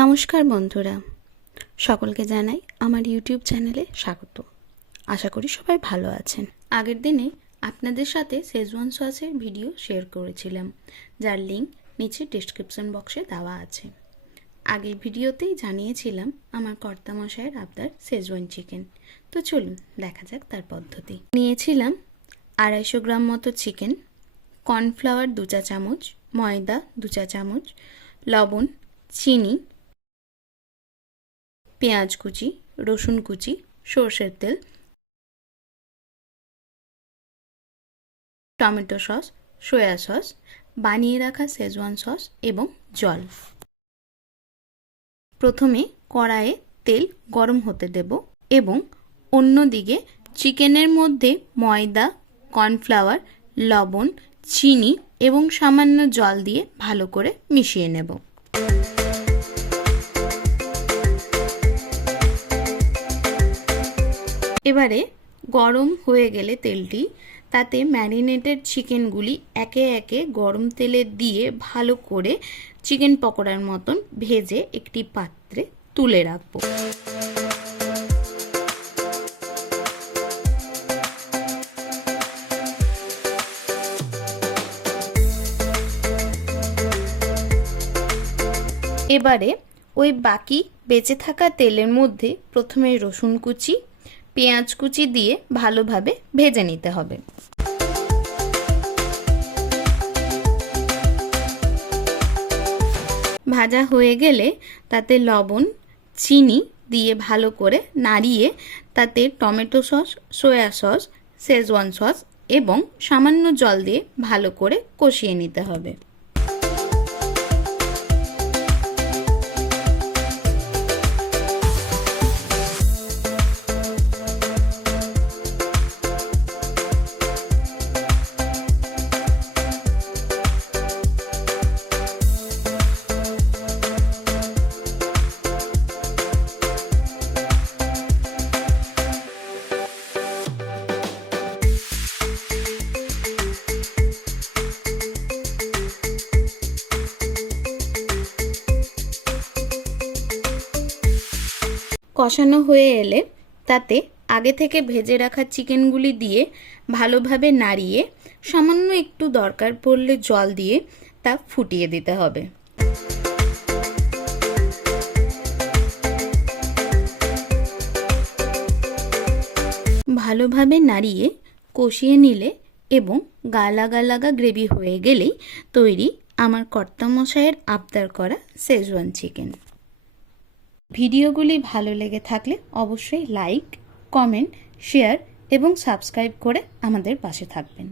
নমস্কার বন্ধুরা, সকলকে জানাই আমার ইউটিউব চ্যানেলে স্বাগত। আশা করি সবাই ভালো আছেন। আগের দিনে আপনাদের সাথে শেজওয়ান সসের ভিডিও শেয়ার করেছিলাম, যার লিঙ্ক নিচে ডেসক্রিপশন বক্সে দেওয়া আছে। আগের ভিডিওতেই জানিয়েছিলাম আমার কর্তামশাইয়ের আবদার শেজওয়ান চিকেন। তো চলুন দেখা যাক তার পদ্ধতি। নিয়েছিলাম 250 গ্রাম মতো চিকেন, কর্নফ্লাওয়ার 2 চা চামচ, ময়দা 2 চা চামচ, লবণ, চিনি, পেঁয়াজ কুচি, রসুন কুচি, সরষের তেল, টমেটো সস, সয়া সস, বানিয়ে রাখা শেজওয়ান সস এবং জল। প্রথমে কড়াইয়ে তেল গরম হতে দেব এবং অন্যদিকে চিকেনের মধ্যে ময়দা, কর্নফ্লাওয়ার, লবণ, চিনি এবং সামান্য জল দিয়ে ভালো করে মিশিয়ে নেব। এবারে গরম হয়ে গেলে তেলটি, তাতে ম্যারিনেটেড চিকেনগুলি একে একে গরম তেলে দিয়ে ভালো করে চিকেন পকোড়ার মতন ভেজে একটি পাত্রে তুলে রাখবো। এবারে ওই বাকি বেঁচে থাকা তেলের মধ্যে প্রথমে রসুন কুচি, পেঁয়াজ কুচি দিয়ে ভালোভাবে ভেজে নিতে হবে। ভাজা হয়ে গেলে তাতে লবণ, চিনি দিয়ে ভালো করে নাড়িয়ে তাতে tomato sauce, soya sauce, schezwan sauce এবং সামান্য জল দিয়ে ভালো করে কষিয়ে নিতে হবে। কষানো হয়ে এলে তাতে আগে থেকে ভেজে রাখা চিকেনগুলি দিয়ে ভালোভাবে নাড়িয়ে সামান্য একটু দরকার পড়লে জল দিয়ে তা ফুটিয়ে দিতে হবে। ভালোভাবে নাড়িয়ে কষিয়ে নিলে এবং গালাগা লাগা গ্রেভি হয়ে গেলেই তৈরি আমার কর্তামশাইয়ের আবদার করা শেজওয়ান চিকেন। ভিডিওগুলি ভালো লেগে থাকলে অবশ্যই লাইক, কমেন্ট, শেয়ার এবং সাবস্ক্রাইব করে আমাদের পাশে থাকবেন।